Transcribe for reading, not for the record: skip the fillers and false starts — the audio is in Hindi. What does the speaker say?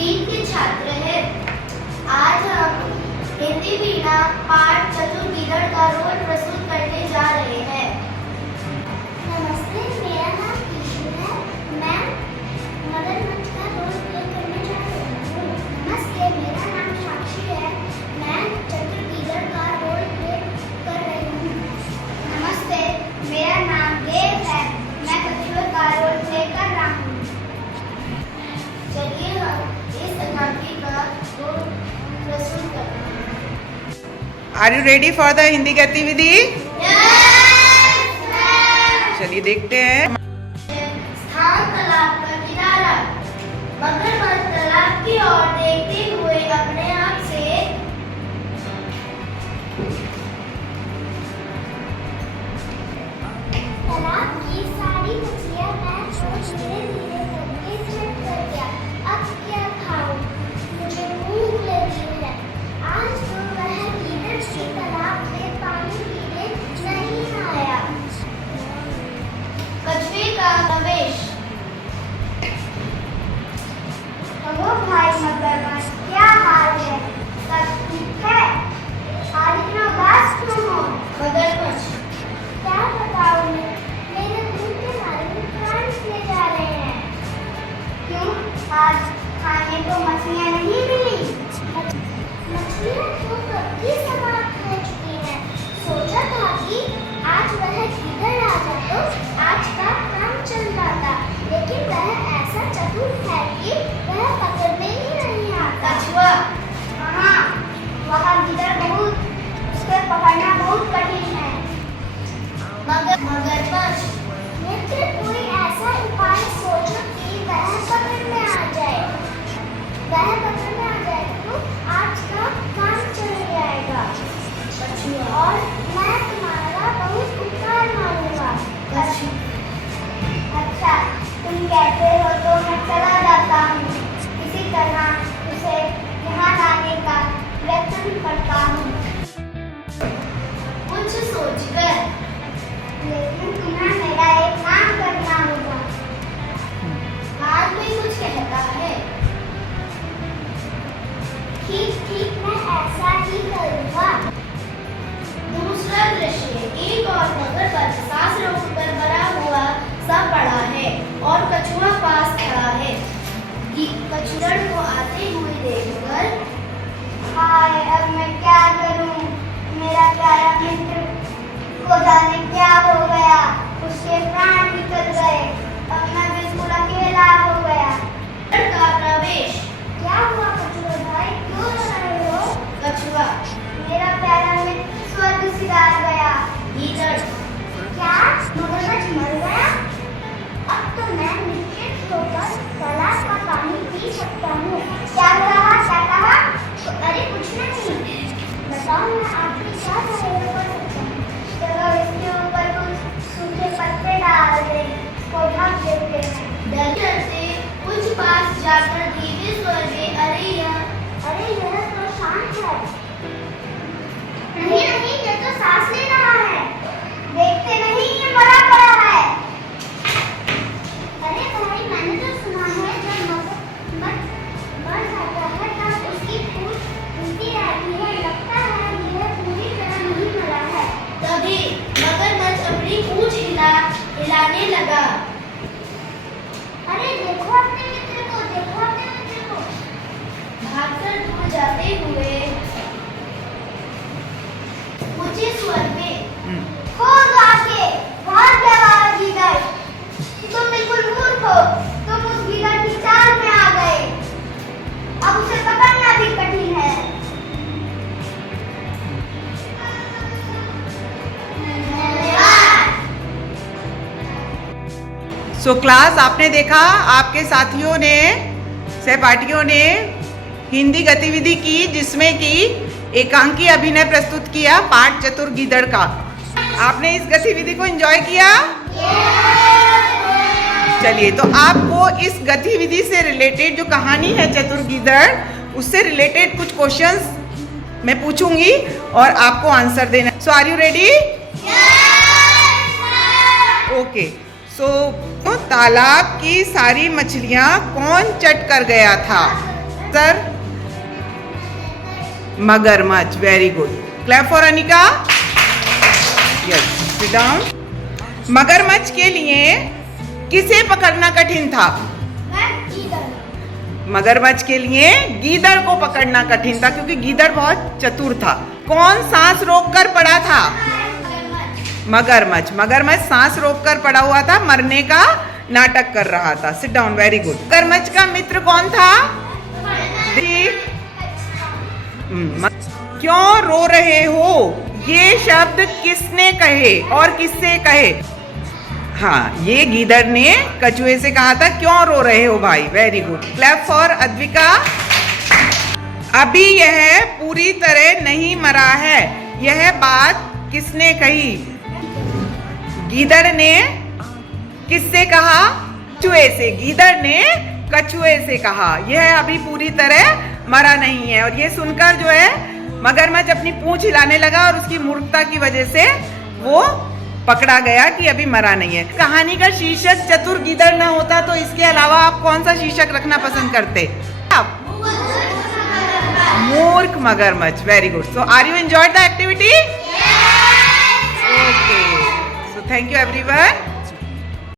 3 के छात्र हैं। आज हम हिंदी वीणा पाठ चतुर गीदड़ का रोल प्रस्तुत करने जा रहे हैं। नमस्ते, मेरा नाम ईशु है। मैं मगरमच्छ का रोल प्ले करने जा रही हूँ। नमस्ते, मेरा नाम साक्षी है। मैं चतुर गीदड़ का रोल प्ले कर रही हूँ। नमस्ते, मेरा नाम देव है। मैं कछुए का रोल प्ले कर रहा हूँ। चलिए हम इस एकांकी का रोल प्रस्तुत करते हैं। Are you ready for the Hindi गतिविधि? चलिए देखते हैं। स्थान तालाब का किनारा। मगरमच्छ तालाब की ओर देखते हुए अपने आप से तालाब की सारी मछलियाँ मैं सोच धीरे धीरे करके झट कर गया। अब क्या खाऊं? मुझे भूख लगी है। आज तो वह गीदड़ भी तालाब में पानी पीने नहीं आया। कछुए का प्रवेश। हेलो भाई मगरमच्छ, क्या हाल है? सब ठीक है? आज इतना उदास क्यों हो? मगरमच्छ। क्या बताऊं मैं? मेरे भूख के मारे में प्राण ले जा रहे हैं। क्यों? आज खाने को मछलियाँ नहीं मिली? मछलियाँ तो कब की समाप्त हो चुकी हैं। सोचा था कि आज वह गीदड़ आ जाता तो आज का काम चल जाता, लेकिन वह ऐसा चतुर है कि वह पकड़ने ही नहीं आता। कछुआ। हाँ, वहाँ गीदड़ बहुत, उसे पकड़ना बहुत कठिन है। मगरमच्छ। मित्र, कोई ऐसा उपाय सोचो कि वह पकड़ में आ जाए। वह पकड़ में आ जाए तो आज का काम चल जाएगा। कछुआ। और मैं तुम्हारा बहुत उपकार मानूंगा। अच्छा, तुम कहते हो तो मैं चला जाता हूँ। इसी तरह उसे यहाँ लाने का प्रयत्न करता हूँ। कुछ सोचकर, लेकिन तुम्हें मेरा एक काम करना होगा। आज कोई कुछ कहता है। ठीक ठीक, मैं ऐसा ही करूँगा। दूसरा दृश्य। एक और मगरमच्छ सांस रोककर भरा हुआ सा पड़ा है और कछुआ पास खड़ा है। कछुआ को आते हुए देखकर, हाय, अब मैं क्या करूं? मेरा प्यारा मित्र को जाने क्या हो गया। उसके प्राण निकल गए। अब मैं बिल्कुल अकेला हो गया। का प्रवेश। क्या हुआ कछुआ भाई, क्यों रो रहे हो? कछुआ। मेरा प्यारा मित्र स्वर्ग सिधार गया। गीदड़। क्या मगरमच्छ मर गया? अब तो मैं निश्चित होकर तालाब का पानी पी सकता हूँ। क्या कहा? क्या कहा? अरे कुछ नहीं। बताओ, मैं आपकी क्या सहायता कर सकता हूँ? चलो इसके ऊपर कुछ सूखे पत्ते डाल दे, इसको ढक देते हैं। डरते कुछ पास जाकर धीरे स्वर में, अरे यह तो शांत है। नहीं नहीं, ये तो सांस ले रहा है। देखते नहीं, ये मरा पड़ा है। अरे भाई, मैंने तो सुना है जब मगरमच्छ मर जाता है तब उसकी पूंछ हिलती रहती है। लगता है यह पूरी तरह नहीं मरा है। तभी मगरमच्छ अपनी पूंछ हिलाने लगा। अरे देखो अपने मित्र को, देखो अपने मित्र को। भागकर दूर जाते हुए ऊंचे स्वर में, खोद आके, भाग गया गीदड़। तुम बिल्कुल मूर्ख हो। तुम उस गीदड़ की चाल में आ गए। अब उसे पकड़ना भी कठिन है। सो क्लास, आपने देखा आपके साथियों ने, सहपाठियों ने हिंदी गतिविधि की जिसमें कि एकांकी अभिनय प्रस्तुत किया पाठ चतुर गीदड़ का। आपने इस गतिविधि को एंजॉय किया? चलिए, तो आपको इस गतिविधि से रिलेटेड जो कहानी है चतुर गीदड़, उससे रिलेटेड कुछ क्वेश्चंस मैं पूछूंगी और आपको आंसर देना। सो आर यू रेडी? ओके। सो तालाब की सारी मछलियां कौन चट कर गया था? सर मगरमच्छ, very good. Clap for Anika. Yes, sit down. मगरमच्छ के लिए किसे पकड़ना कठिन था? मगरमच्छ के लिए गीदड़ को पकड़ना कठिन था क्योंकि गीदड़ बहुत चतुर था। कौन सांस रोककर पड़ा था? मगरमच्छ। मगरमच्छ सांस रोककर पड़ा हुआ था, मरने का नाटक कर रहा था। Sit down, very good. मगरमच्छ का मित्र कौन था? क्यों रो रहे हो? ये शब्द किसने कहे और किससे कहे? हाँ, ये गीदड़ ने कछुए से कहा था, क्यों रो रहे हो भाई? Very good. Clap for Advika. अभी यह पूरी तरह नहीं मरा है, यह बात किसने कही? गीदड़ ने किससे कहा? कछुए से। गीदड़ ने कछुए से कहा यह अभी पूरी तरह मरा नहीं है। और ये सुनकर जो है मगरमच्छ अपनी पूंछ हिलाने लगा और उसकी मूर्खता की वजह से वो पकड़ा गया कि अभी मरा नहीं है। कहानी का शीर्षक चतुर गीदड़ ना होता तो इसके अलावा आप कौन सा शीर्षक रखना पसंद करते? आप मूर्ख मगरमच्छ। Very good. So are you enjoyed the activity? Okay, so thank you everyone.